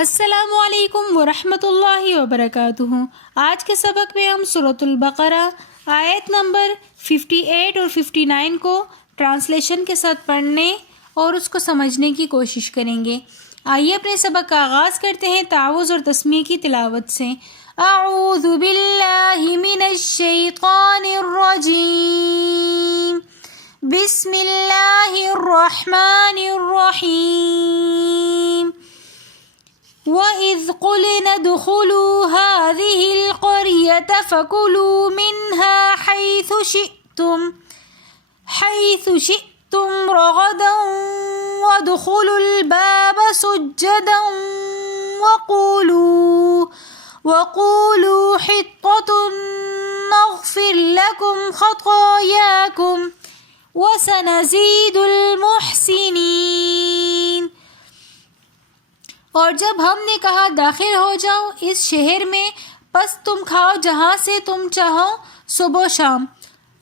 السلام علیکم ورحمۃ اللہ وبرکاتہ۔ آج کے سبق میں ہم سورۃ البقرہ آیت نمبر 58 اور 59 کو ٹرانسلیشن کے ساتھ پڑھنے اور اس کو سمجھنے کی کوشش کریں گے۔ آئیے اپنے سبق کا آغاز کرتے ہیں تعوذ اور تسمیہ کی تلاوت سے۔ اعوذ باللہ من الشیطان الرجیم، بسم اللہ الرحمن الرحیم۔ وَإِذْ قُلْنَا ادْخُلُوا هَٰذِهِ الْقَرْيَةَ فَكُلُوا مِنْهَا حَيْثُ شِئْتُمْ رَغَدًا وَادْخُلُوا الْبَابَ سُجَّدًا وَقُولُوا حِطَّةٌ نَغْفِرْ لَكُمْ خَطَايَاكُمْ وَسَنَزِيدُ الْمُحْسِنِينَ۔ اور جب ہم نے کہا داخل ہو جاؤ اس شہر میں، پس تم کھاؤ جہاں سے تم چاہو صبح و شام،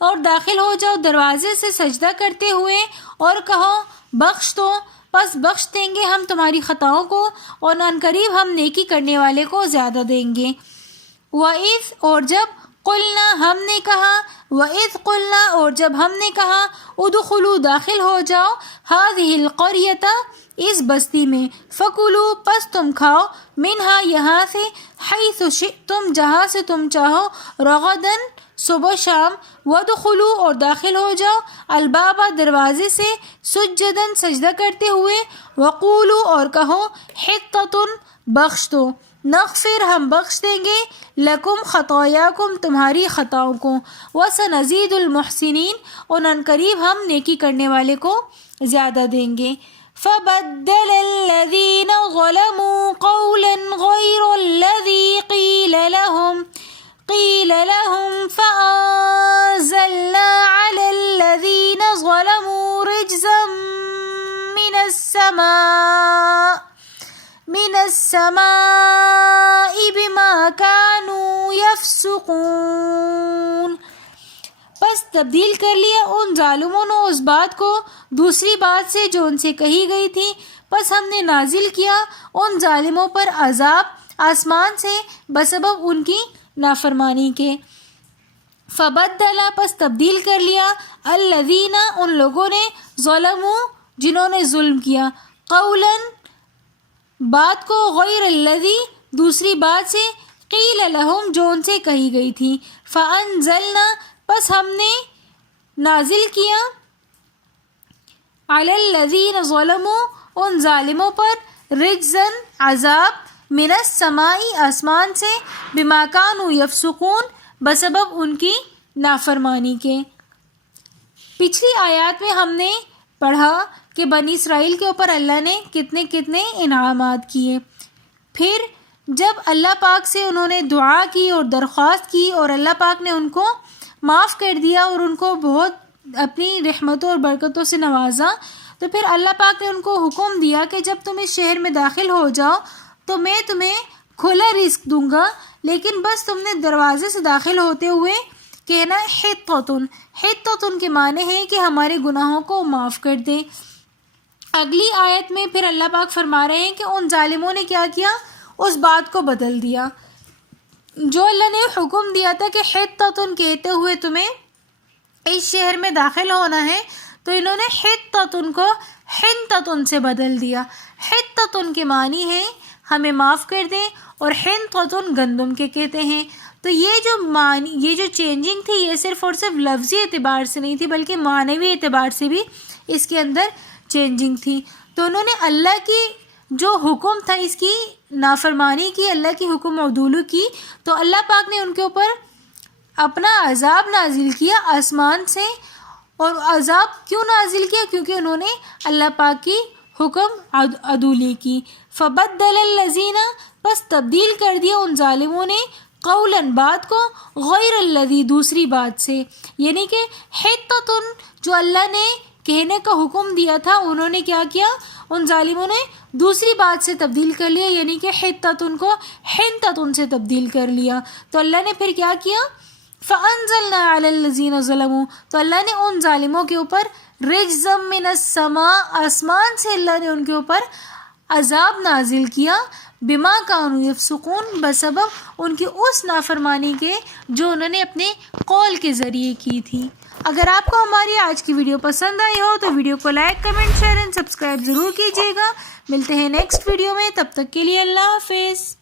اور داخل ہو جاؤ دروازے سے سجدہ کرتے ہوئے اور کہو بخش دو، پس بخش دیں گے ہم تمہاری خطاؤں کو، اور عنقریب ہم نیکی کرنے والے کو زیادہ دیں گے۔ وَإِذْ اور جب قُلْنَا ہم نے کہا، وَإِذْ قُلْنَا اور جب ہم نے کہا ادخلوا داخل ہو جاؤ هَٰذِهِ الْقَرْيَةَ اس بستی میں، فَكُلُوا پس تم کھاؤ، منہا یہاں سے، حیث شئتم جہاں سے تم چاہو، رغداً صبح شام، وادخلوا اور داخل ہو جاؤ، البابا دروازے سے، سجداً سجدہ کرتے ہوئے، وقولوا اور کہو، حطۃ بخش دو، نغفر ہم بخش دیں گے، لکم خطایاکم تمہاری خطاؤں کو، وسنزید المحسنین اور عنقریب ہم نیکی کرنے والے کو زیادہ دیں گے۔ فَبَدَّلَ الَّذِينَ ظَلَمُوا قَوْلًا غَيْرَ الَّذِي قِيلَ لَهُمْ فَأَنزَلْنَا عَلَى الَّذِينَ ظَلَمُوا رِجْزًا مِّنَ السَّمَاءِ بِمَا كَانُوا يَفْسُقُونَ۔ پس تبدیل کر لیا ان ظالموں نے اس بات کو دوسری بات سے جو ان سے کہی گئی تھی، پس ہم نے نازل کیا ان ظالموں پر عذاب آسمان سے بسبب ان کی نافرمانی کے۔ فبدل پس تبدیل کر لیا الذین ان لوگوں نے، ظلموا جنہوں نے ظلم کیا، قولا بات کو، غیر الذی دوسری بات سے، قیل لہم جو ان سے کہی گئی تھی، فانزلنا پس ہم نے نازل کیا علی الذین ظلموا ان ظالموں پر، رجزاً عذاب، من السماء آسمان سے، بما کانوا یفسقون بسبب ان کی نافرمانی کے۔ پچھلی آیات میں ہم نے پڑھا کہ بنی اسرائیل کے اوپر اللہ نے کتنے انعامات کیے۔ پھر جب اللہ پاک سے انہوں نے دعا کی اور درخواست کی اور اللہ پاک نے ان کو معاف کر دیا اور ان کو بہت اپنی رحمتوں اور برکتوں سے نوازا، تو پھر اللہ پاک نے ان کو حکم دیا کہ جب تم اس شہر میں داخل ہو جاؤ تو میں تمہیں کھلا رزق دوں گا، لیکن بس تم نے دروازے سے داخل ہوتے ہوئے کہنا حطۃ کے معنی ہے کہ ہمارے گناہوں کو معاف کر دے۔ اگلی آیت میں پھر اللہ پاک فرما رہے ہیں کہ ان ظالموں نے کیا کیا، اس بات کو بدل دیا جو اللہ نے حکم دیا تھا کہ حطۃ کہتے ہوئے تمہیں اس شہر میں داخل ہونا ہے، تو انہوں نے حطۃ کو حنطۃ سے بدل دیا۔ حطۃ کے معنی ہے ہمیں معاف کر دیں، اور حنطۃ گندم کے کہتے ہیں۔ تو یہ جو چینجنگ تھی یہ صرف اور صرف لفظی اعتبار سے نہیں تھی بلکہ معنوی اعتبار سے بھی اس کے اندر چینجنگ تھی۔ تو انہوں نے اللہ کی جو حکم تھا اس کی نافرمانی کی، اللہ کی حکم عدولو کی، تو اللہ پاک نے ان کے اوپر اپنا عذاب نازل کیا آسمان سے۔ اور عذاب کیوں نازل کیا؟ کیونکہ انہوں نے اللہ پاک کی حکم عدولی کی۔ فبدل الذین پس تبدیل کر دیا ان ظالموں نے، قولا بات کو، غیر الذی دوسری بات سے، یعنی کہ حطۃ جو اللہ نے کہنے کا حکم دیا تھا انہوں نے کیا کیا، ان ظالموں نے دوسری بات سے تبدیل کر لیا، یعنی کہ حطۃ کو حنطۃ سے تبدیل کر لیا۔ تو اللہ نے پھر کیا کیا، فَأَنزَلْنَا عَلَى الَّذِينَ ظَلَمُوا تو اللہ نے ان ظالموں کے اوپر رجزا من السماء آسمان سے اللہ نے ان کے اوپر عذاب نازل کیا، بما کانوا یفسقون، بسبب ان کی اس نافرمانی کے جو انہوں نے اپنے قول کے ذریعے کی تھی۔ اگر آپ کو ہماری آج کی ویڈیو پسند آئی ہو تو ویڈیو کو like, comment, share and subscribe ضرور کیجیے گا۔ ملتے ہیں نیکسٹ ویڈیو میں، تب تک کے لیے اللہ حافظ۔